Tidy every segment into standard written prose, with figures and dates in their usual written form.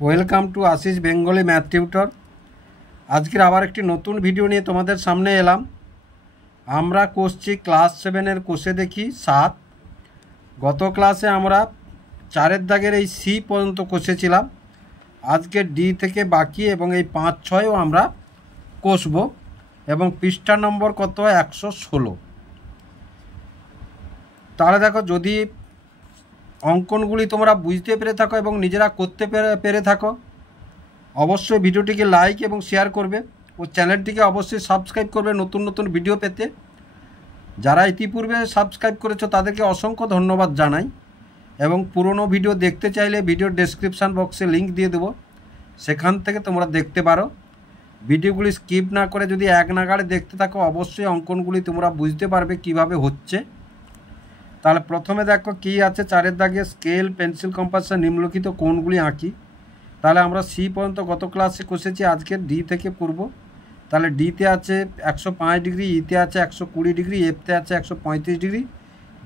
Welcome to Ashis Bengali math tutor. আজকের আবার একটি নতুন ভিডিও নিয়ে তোমাদের সামনে এলাম। আমরা করছি ক্লাস 7-এর কোষে দেখি 7। গত ক্লাসে আমরা 4-এর দাগের এই সি পর্যন্ত কষেছিলাম। আজকে ডি থেকে বাকি এবং এই 5-6ও আমরা কষব এবং পৃষ্ঠা নম্বর কত 116। তাহলে দেখো, যদি অঙ্কনগুলি তোমরা বুঝতে পেরে থাকো এবং নিজেরা করতে পেরে থাকো, অবশ্যই ভিডিওটিকে লাইক এবং শেয়ার করবে ও চ্যানেলটিকে অবশ্যই সাবস্ক্রাইব করবে নতুন নতুন ভিডিও পেতে। যারা ইতিপূর্বে সাবস্ক্রাইব করেছো তাদেরকে অসংখ্য ধন্যবাদ জানাই এবং পুরনো ভিডিও দেখতে চাইলে ভিডিওর ডেসক্রিপশান বক্সে লিঙ্ক দিয়ে দেবো, সেখান থেকে তোমরা দেখতে পারো। ভিডিওগুলি স্কিপ না করে যদি এক নাগাড়ে দেখতে থাকো, অবশ্যই অঙ্কনগুলি তোমরা বুঝতে পারবে কিভাবে হচ্ছে। তাহলে প্রথমে দেখো কি আছে, 4-এর দাগে স্কেল, পেন্সিল, কম্পাস নিম্নলিখিত কোণগুলি আঁকি। তাহলে আমরা সি পর্যন্ত গত ক্লাসে কষেছি, আজকে ডি থেকে করব। তাহলে ডিতে আছে 105 ডিগ্রি, ইতে আছে 120 ডিগ্রি, এফতে আছে 135 ডিগ্রি,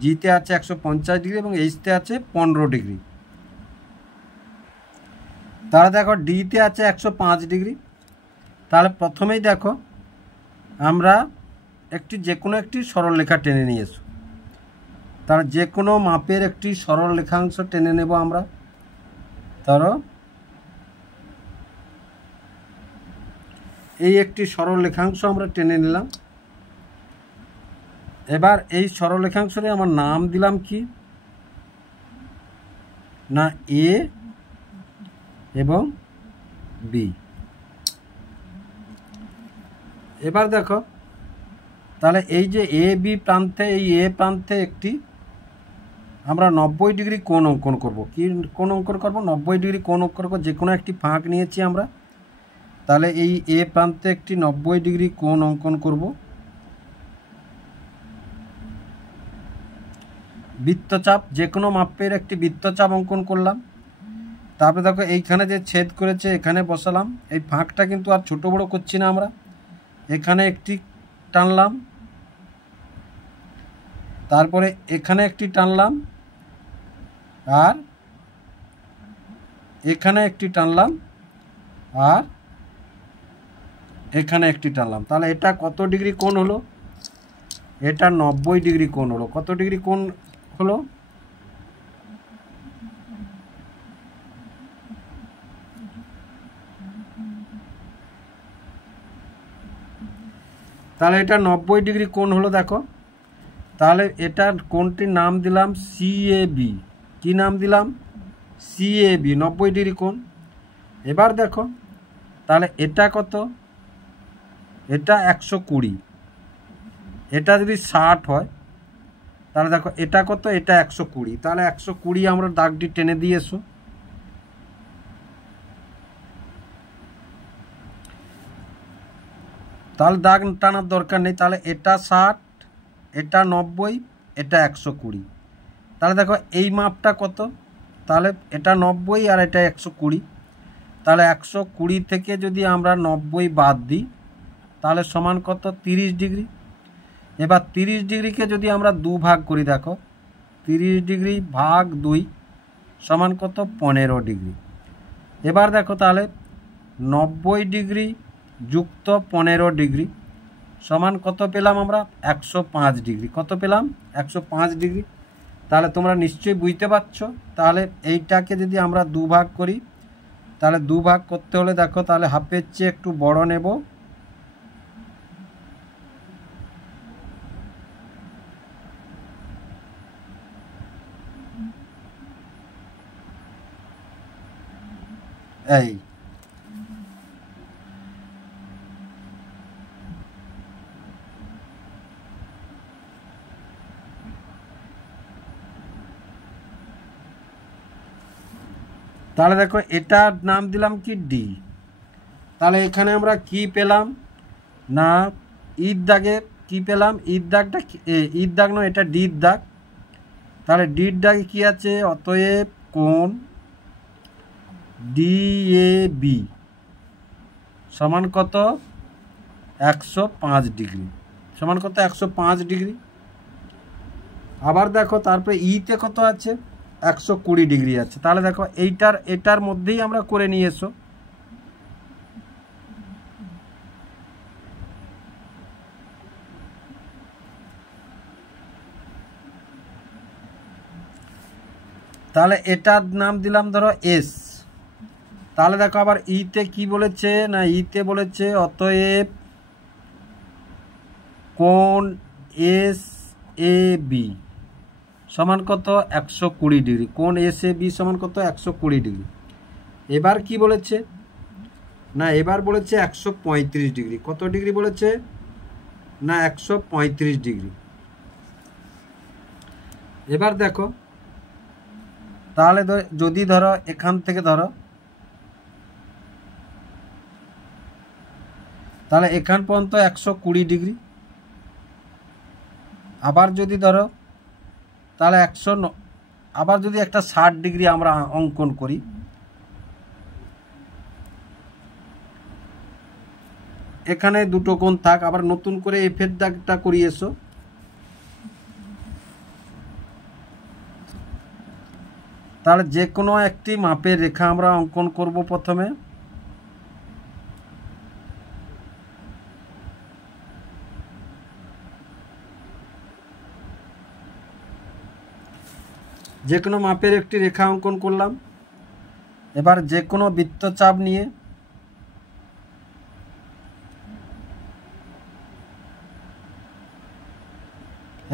জিতে আছে 150 ডিগ্রি এবং এইচতে আছে 15 ডিগ্রি। তাহলে দেখো ডিতে আছে 105 ডিগ্রি। তাহলে প্রথমেই দেখো আমরা যে কোনো একটি সরলরেখা টেনে নিয়ে এসো। তাহলে যে কোনো মাপের একটি সরল রেখাংশ টেনে নেব আমরা। ধরো এই একটি সরল রেখাংশ আমরা টেনে নিলাম। এবার এই সরল রেখাংশে আমার নাম দিলাম কি না, এ এবং বি। এবার দেখো, তাহলে এই যে এ বি প্রান্তে, এই এ প্রান্তে একটি আমরা 90 ডিগ্রি কোণ অঙ্কন করব। কি কোণ অঙ্কন করব? 90 ডিগ্রি কোণ অঙ্কন করব। যে কোনো একটি ফাঁক নিয়েছি আমরা। তাহলে এই এ প্রান্তে একটি 90 ডিগ্রি কোণ অঙ্কন করব। বৃত্তচাপ, যে কোনো মাপের একটি বৃত্তচাপ অঙ্কন করলাম। তারপরে দেখো এইখানে যে ছেদ করেছে এখানে বসালাম। এই ফাঁকটা কিন্তু আর ছোট বড় করছি না আমরা, এখানে একটি টানলাম, তারপরে এখানে একটি টানলাম, আর এখানে একটি টানলাম, আর এখানে একটি টানলাম। তাহলে এটা কত ডিগ্রি কোণ হলো? এটা 90 ডিগ্রি কোণ হলো। কত ডিগ্রি কোণ হলো? তাহলে এটা 90 ডিগ্রি কোণ হলো। দেখো, তাহলে এটার কোণটির নাম দিলাম সিএবি। কি নাম দিলাম? সিএবি, 90 ডিগ্রি কোণ। এবার দেখো, তাহলে এটা কত? এটা 120। এটা যদি 60 হয় তাহলে দেখো এটা কত? এটা 120। তাহলে 120 আমরা দাগটি টেনে দিয়ে এসো। তাহলে দাগ টানার দরকার নেই। তাহলে এটা 60, এটা 90, এটা 120। তাহলে দেখো এই মাপটা কত? তাহলে এটা 90 আর এটা 120। তাহলে 120 থেকে যদি আমরা 90 বাদ দিই তাহলে সমান কত? 30 ডিগ্রি। এবার 30 ডিগ্রিকে যদি আমরা 2 ভাগ করি, দেখো 30 ডিগ্রি ভাগ 2 সমান কত? 15 ডিগ্রি। এবার দেখো, তাহলে 90 ডিগ্রি যুক্ত 15 ডিগ্রি সমান কত পেলাম আমরা? 105 ডিগ্রি। কত পেলাম? 105 ডিগ্রি। তাহলে তোমরা নিশ্চয়ই বুঝতে পারছো। তাহলে এইটাকে যদি আমরা 2 ভাগ করি, তাহলে 2 ভাগ করতে হলে দেখো, তাহলে হাফের চেয়ে একটু বড় নেব। এই তাহলে দেখো, এটার নাম দিলাম কি? ডি। তাহলে এখানে আমরা কি পেলাম না, ঈদ দাগে কি পেলাম? ঈদ দাগটা ঈদ দাগ নয়, এটা ডির দাগ। তাহলে ডির দাগে কি আছে? অতএব কোণ ডিএবি সমান কত? 105 ডিগ্রি। সমান কত? 105 ডিগ্রি। আবার দেখো, তারপরে ইতে কত আছে? 120 ডিগ্রি আছে। তাহলে দেখো এটার মধ্যেই আমরা করে নিয়ে এসো। তাহলে এটার নাম দিলাম ধরো এস। তাহলে দেখো আবার ইতে কি বলেছে, না ইতে বলেছে অতএব কোণ এস এ বি সমান কত 120 ডিগ্রি। কোণ এস এ বি সমান কত 120 ডিগ্রি। এবার কি বলেছে, না এবার বলেছে 135 ডিগ্রি। কত ডিগ্রি বলেছে, না 135 ডিগ্রি। এবার দেখো তাহলে যদি ধরো এখান থেকে ধরো, তাহলে এখান পর্যন্ত 120 ডিগ্রি। আবার যদি ধরো তাহলে আবার যদি একটা 60 ডিগ্রি আমরা অঙ্কন করি, এখানে দুটো কোণ থাক, আবার নতুন করে এফের দাগটা করিয়ে এসো। তাহলে যে কোনো একটি মাপের রেখা আমরা অঙ্কন করব প্রথমে। যে কোনো মাপের একটি রেখা অঙ্কন করলাম। এবার যে কোনো বৃত্তচাপ নিয়ে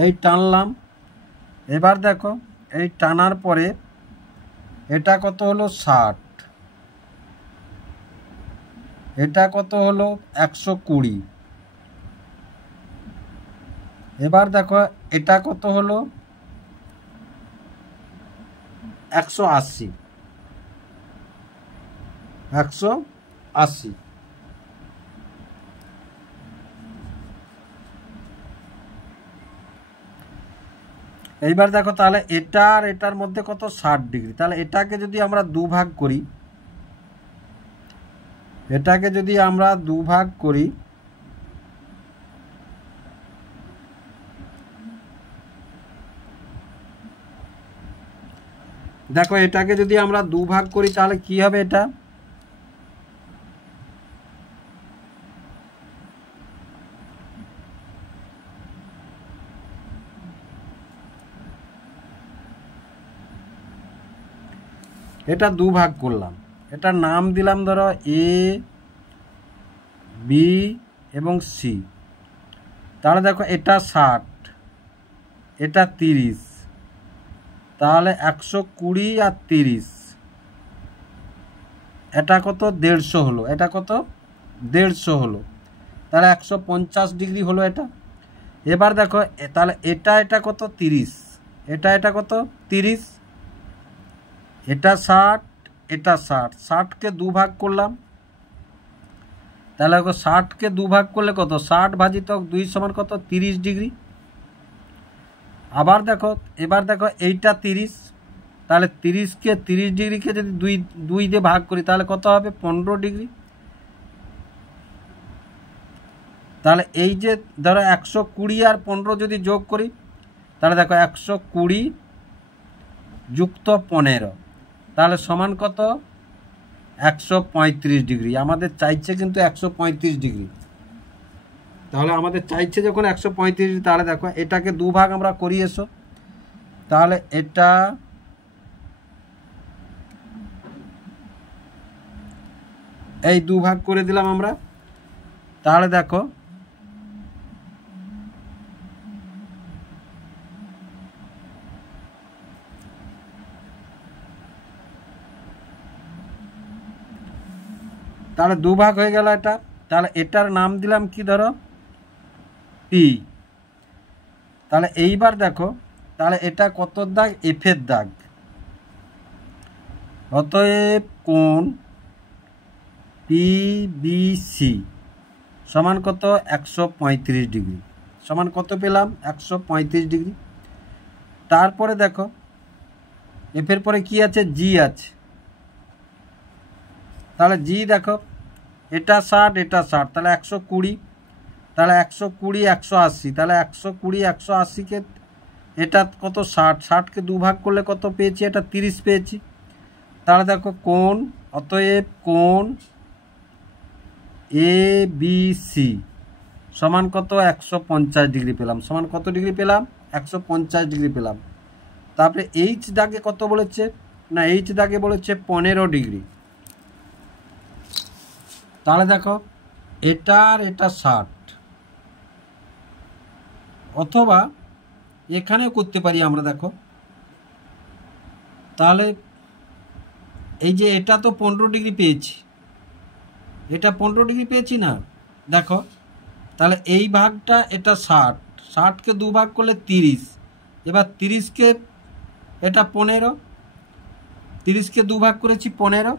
এই টানলাম। এবার দেখো এই টানার পরে এটা কত হলো 60, এটা কত হলো 120। এবার দেখো এটা কত হলো 180। এইবার দেখো তাহলে এটা আর এটার মধ্যে কত 60 ডিগ্রি। তাহলে এটাকে যদি আমরা দুভাগ করি, দেখো এটাকে যদি আমরা দুভাগ করি তাহলে কি হবে, এটা এটা দুভাগ করলাম, এটার নাম দিলাম ধরো এ বি এবং সি। তাহলে দেখো এটা 60, এটা 30, তাহলে 120 আর 30, এটা কত 150 হলো, এটা কত 150 হলো। তাহলে 150 ডিগ্রি হলো এটা। এবার দেখো তাহলে এটা কত 30, এটা কত 30, এটা 60, এটা 60, 60কে দুভাগ করলাম। তাহলে 60কে দুভাগ করলে কত, 60 ভাজিত 2 সমান কত 30 ডিগ্রি। আবার দেখো এবার দেখো এইটা 30, তাহলে 30 ডিগ্রিকে যদি 2 দিয়ে ভাগ করি তাহলে কত হবে 15 ডিগ্রি। তাহলে এই যে ধরো 120 আর 15 যদি যোগ করি তাহলে দেখো 120 যুক্ত 15 তাহলে সমান কত 135 ডিগ্রি। আমাদের চাইছে কিন্তু 135 ডিগ্রি। তাহলে আমাদের চাইছে যখন 135 ডিগ্রি, তাহলে দেখো এটাকে দুভাগ আমরা করি এসো। তাহলে এটা এই দুভাগ করে দিলাম আমরা। তাহলে দেখো তাহলে দুভাগ হয়ে গেল এটা। তাহলে এটার নাম দিলাম কি ধরো পি। তাহলে এইবার দেখো তাহলে এটা কত দাগ, এফের দাগ। অতএব কোণ পিবিসি সমান কত 135 ডিগ্রি, সমান কত পেলাম 135 ডিগ্রি। তারপরে দেখো এফের পরে কি আছে, জি আছে। তাহলে জি দেখো এটা 60, এটা 60, তাহলে 120, তাহলে 120 180, তাহলে 120 180কে এটা কত 60, 60কে 2 ভাগ করলে কত পেয়েছি, এটা 30 পেয়েছি। তাহলে দেখো কোণ, অতএব কোণ ABC সমান কত 150 ডিগ্রি পেলাম। সমান কত ডিগ্রি পেলাম, 150 ডিগ্রি পেলাম। তারপরে এইচ দাগে কত বলেছে, না এইচ দাগে বলেছে 15 ডিগ্রি। তাহলে দেখো এটার এটা 60, অথবা এখানেও করতে পারি আমরা। দেখো তাহলে এই যে এটা তো 15 ডিগ্রি পেয়েছি, এটা 15 ডিগ্রি পেয়েছি না, দেখো তাহলে এই ভাগটা এটা 60, 60কে 2 ভাগ করলে 30, এবার 30কে এটা 15, 30কে 2 ভাগ করেছি 15।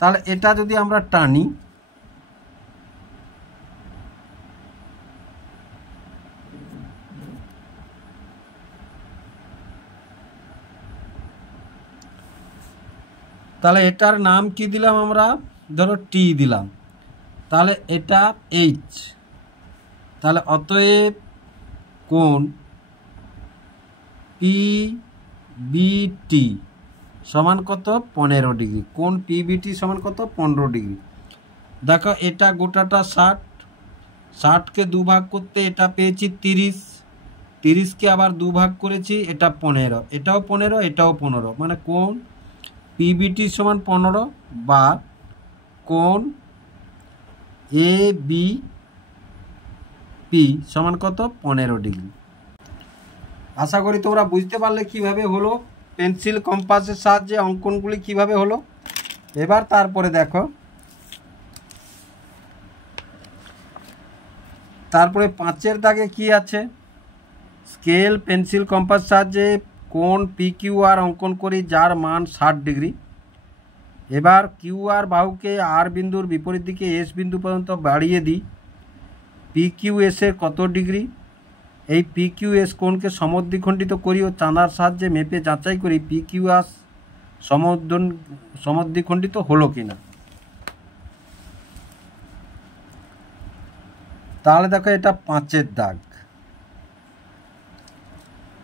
তাহলে এটা যদি আমরা টানি, তাহলে এটার নাম কি দিলাম আমরা, ধরো টি দিলাম। তাহলে এটা এইচ, তাহলে অতএব কোণ পিবিটি সমান কত 15 ডিগ্রি। কোণ পিবিটি সমান কত 15 ডিগ্রি। দেখো এটা গোটাটা 60, 60কে 2 ভাগ করতে এটা পেয়েছি 30, 30কে আবার 2 ভাগ করেছি এটা 15, এটাও 15, এটাও 15, মানে কোণ পিবিটি সমান 15 বা কোণ এবিপি সমান কত 15 ডিগ্রি। আশা করি তোমরা বুঝতে পারলে কিভাবে হলো, পেন্সিল কম্পাসের সাহায্যে অঙ্কনগুলি কিভাবে হলো। এবার তারপরে দেখো, তারপরে 5-এর দাগে কি আছে, স্কেল পেন্সিল কম্পাস সাহায্যে কোণ PQR অঙ্কন করি যার মান 60 ডিগ্রি। এবার QR বাহুকে R বিন্দুর বিপরীত দিকে S বিন্দু পর্যন্ত বাড়িয়ে দিই। PQS এর কত ডিগ্রি, এই PQS কোণকে সমদ্বিখণ্ডিত করি ও চাঁদার সাহায্যে মেপে যাচাই করি PQS সমদ্বিখণ্ডিত হলো কিনা। তাহলে দেখো এটা 5-এর দাগ।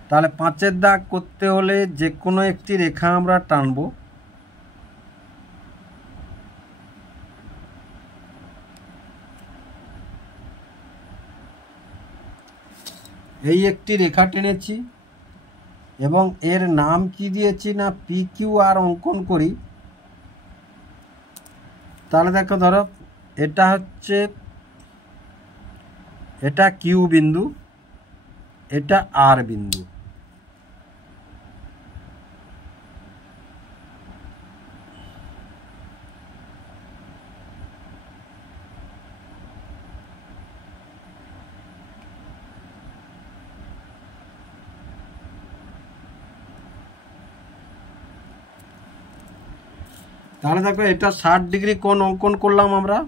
তাহলে 5-এর দাগ করতে হলে যে কোনো একটি রেখা আমরা টানবো। এই একটি রেখা টেনেছি এবং এর নাম কি দিয়েছি, না PQR অঙ্কন করি। তাহলে দেখো ধরো এটা হচ্ছে, এটা কিউ বিন্দু, এটা আর বিন্দু। তাহলে দেখো এটা 60 ডিগ্রি কোণ অঙ্কন করলাম আমরা।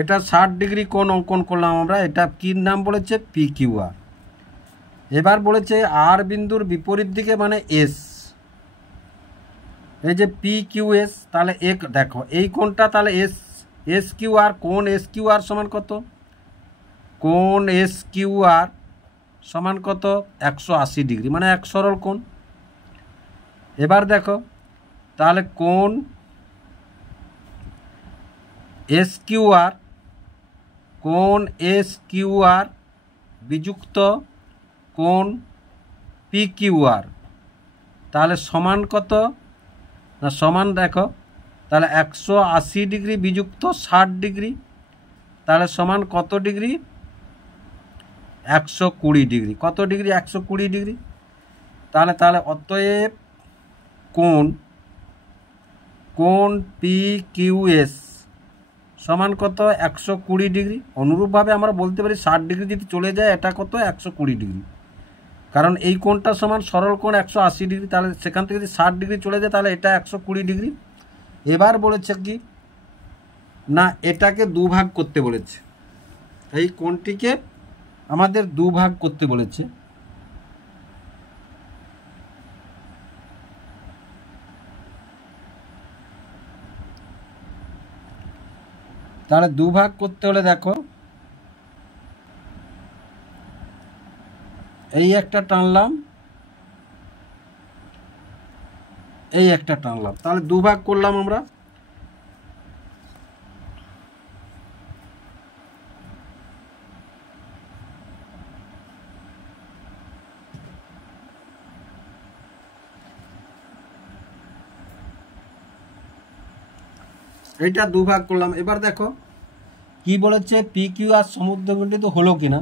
এটা 60 ডিগ্রি কোণ অঙ্কন করলাম আমরা। এটা কি নাম বলেছে, PQR। এবার বলেছে আর বিন্দুর বিপরীত দিকে মানে S, এই যে PQS। তাহলে এক দেখো এই কোণটা, তাহলে SQR, কোণ SQR সমান কত, কোণ SQR সমান কত 180 ডিগ্রি, মানে এক সরল কোণ। এবার দেখো তাহলে কোণ SQR, কোণ SQR বিযুক্ত কোণ PQR, তাহলে সমান কত, না সমান দেখো তাহলে 180 ডিগ্রি বিযুক্ত 60 ডিগ্রি, তাহলে সমান কত ডিগ্রি, 120 ডিগ্রি। কত ডিগ্রি, 120 ডিগ্রি। তাহলে অতএব কোণ PQS সমান কত 120 ডিগ্রি। অনুরূপভাবে আমরা বলতে পারি 60 ডিগ্রি যদি চলে যায় এটা কত 120 ডিগ্রি, কারণ এই কোণটা সমান সরল কোণ 180 ডিগ্রি। তাহলে সেখান থেকে যদি 60 ডিগ্রি চলে যায় তাহলে এটা 120 ডিগ্রি। এবার বলেছে কি, না এটাকে 2 ভাগ করতে বলেছে, এই কোণটিকে আমাদের 2 ভাগ করতে বলেছে। তাহলে দুভাগ করতে হলে দেখো এই একটা টানলাম, এই একটা টানলাম, তাহলে দুভাগ করলাম আমরা। এইটা দুভাগ করলাম। এবার দেখো কি বলেছে, পি কিউ আর সমুদ্রখণ্ডিত হলো কিনা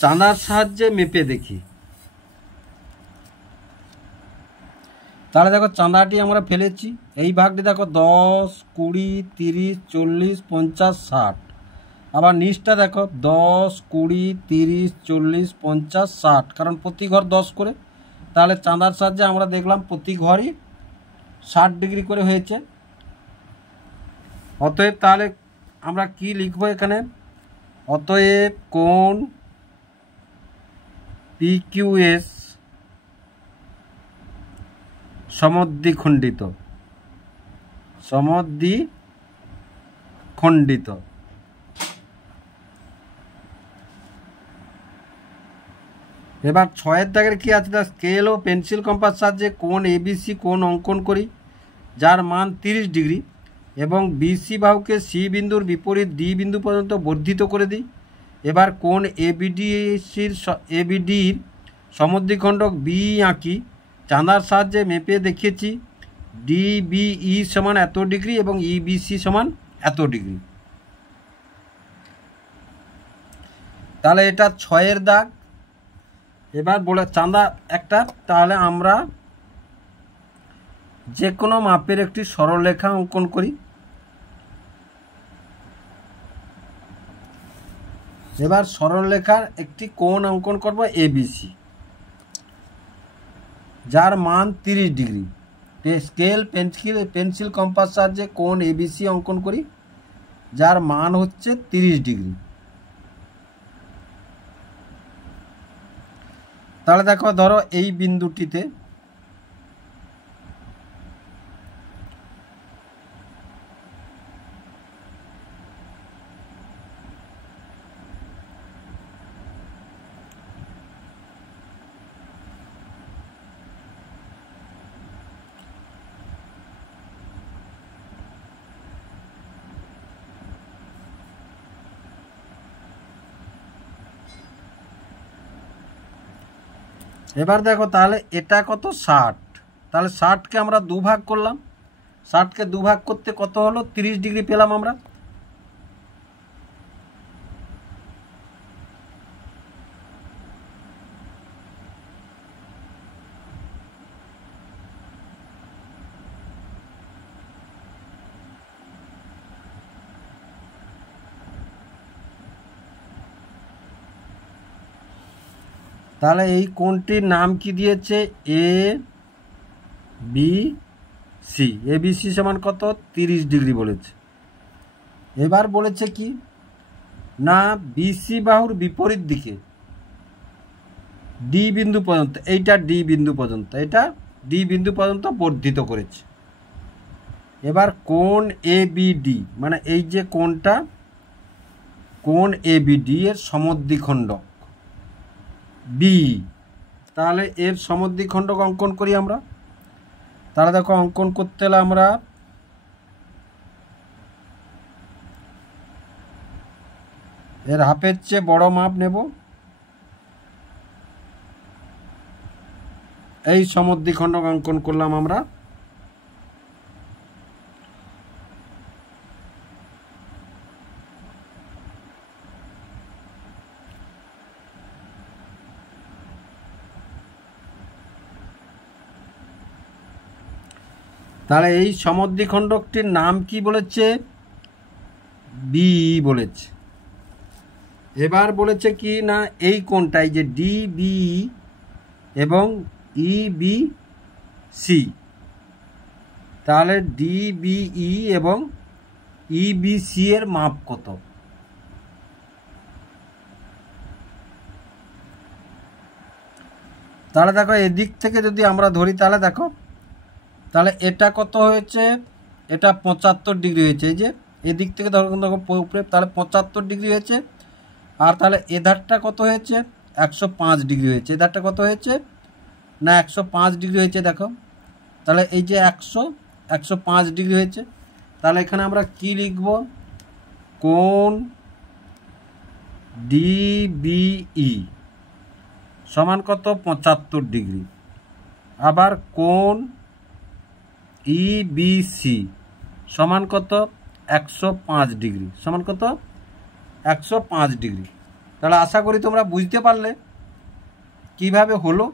চাঁদার সাহায্যে মেপে দেখি। তাহলে দেখো চাঁদাটি আমরা ফেলেছি, এই ভাগটি দেখো 10, 20, 30, 40, 50, 60। আবার নিচটা দেখো 10, 20, 30, 40, 50, 60, কারণ প্রতি ঘর 10 করে। তাহলে চাঁদার সাহায্যে আমরা দেখলাম প্রতি ঘরই 60 ডিগ্রি করে হয়েছে। অতএব তাহলে আমরা কি লিখবো এখানে, অতএব কোণ PQS সমদ্বিখণ্ডিত। এবার 6-এর দাগের কি আছে, স্কেল ও পেন্সিল কম্পাস সাহায্যে কোণ ABC কোণ অঙ্কন করি যার মান 30 ডিগ্রি এবং BC বাহুকে C বিন্দুর বিপরীত D বিন্দু পর্যন্ত বর্ধিত করে দিই। এবার কোণ ABDর সমদ্বিখণ্ডক B আঁকি। চাঁদার সাহায্যে মেপে দেখিয়েছি DBE সমান এত ডিগ্রি এবং EBC সমান এত ডিগ্রি। তাহলে এটা 6-এর দাগ। এবার বলে চাঁদা একটা, তাহলে আমরা যে কোনো মাপের একটি সরলরেখা অঙ্কন করি। এবার সরলরেখার একটি কোণ অঙ্কন করব ABC যার মান 30 ডিগ্রি। স্কেল পেন্সিল কম্পাস সাহায্যে কোণ ABC অঙ্কন করি যার মান হচ্ছে 30 ডিগ্রি। তাহলে দেখো ধরো এই বিন্দুটিতে এবার দেখো তাহলে এটা কত 60, তাহলে 60কে আমরা দুভাগ করলাম, 60কে দুভাগ করতে কত হলো 30 ডিগ্রি পেলাম আমরা। তাহলে এই কোণটির নাম কি দিয়েছে, ABC। ABC সমান কত 30 ডিগ্রি বলেছে। এবার বলেছে কি না BC বাহুর বিপরীত দিকে D বিন্দু পর্যন্ত, এইটা D বিন্দু পর্যন্ত, এটা D বিন্দু পর্যন্ত বর্ধিত করেছে। এবার কোণ ABD মানে এই যে কোণটা, কোণ ABD এর সমদ্বিখণ্ডক B, তাহলে এর সমদ্বিখণ্ডক অঙ্কন করি আমরা। তাহলে দেখো অঙ্কন করতে হলে আমরা এর হাফের চেয়ে বড় মাপ নেব। এই সমদ্বিখণ্ডক অঙ্কন করলাম আমরা। তাহলে এই সমদ্বিখণ্ডকটির নাম কি বলেছে, বি বলেছে। এবার বলেছে কি না এই কোণটাই যে ডিবি এবং ইবিসি, তাহলে ডিবিই এবং ইবিসি এর মাপ কত। তাহলে দেখো এদিক থেকে যদি আমরা ধরি তাহলে দেখো, তাহলে এটা কত হয়েছে, এটা 75 ডিগ্রি হয়েছে। এই যে এদিক থেকে ধরো উপরে, তাহলে 75 ডিগ্রি হয়েছে। আর তাহলে এধারটা কত হয়েছে? 105 ডিগ্রি হয়েছে। এধারটা কত হয়েছে? না 105 ডিগ্রি হয়েছে। দেখো তাহলে এই যে 105 ডিগ্রি হয়েছে। তাহলে এখানে আমরা কি লিখব? কোণ ডিবিই সমান কত? 75 ডিগ্রি। আবার কোণ ইবিসি সমান কত? 105 ডিগ্রি। সমান কত? 105 ডিগ্রি। তাহলে আশা করি তোমরা বুঝতে পারলে কিভাবে হলো।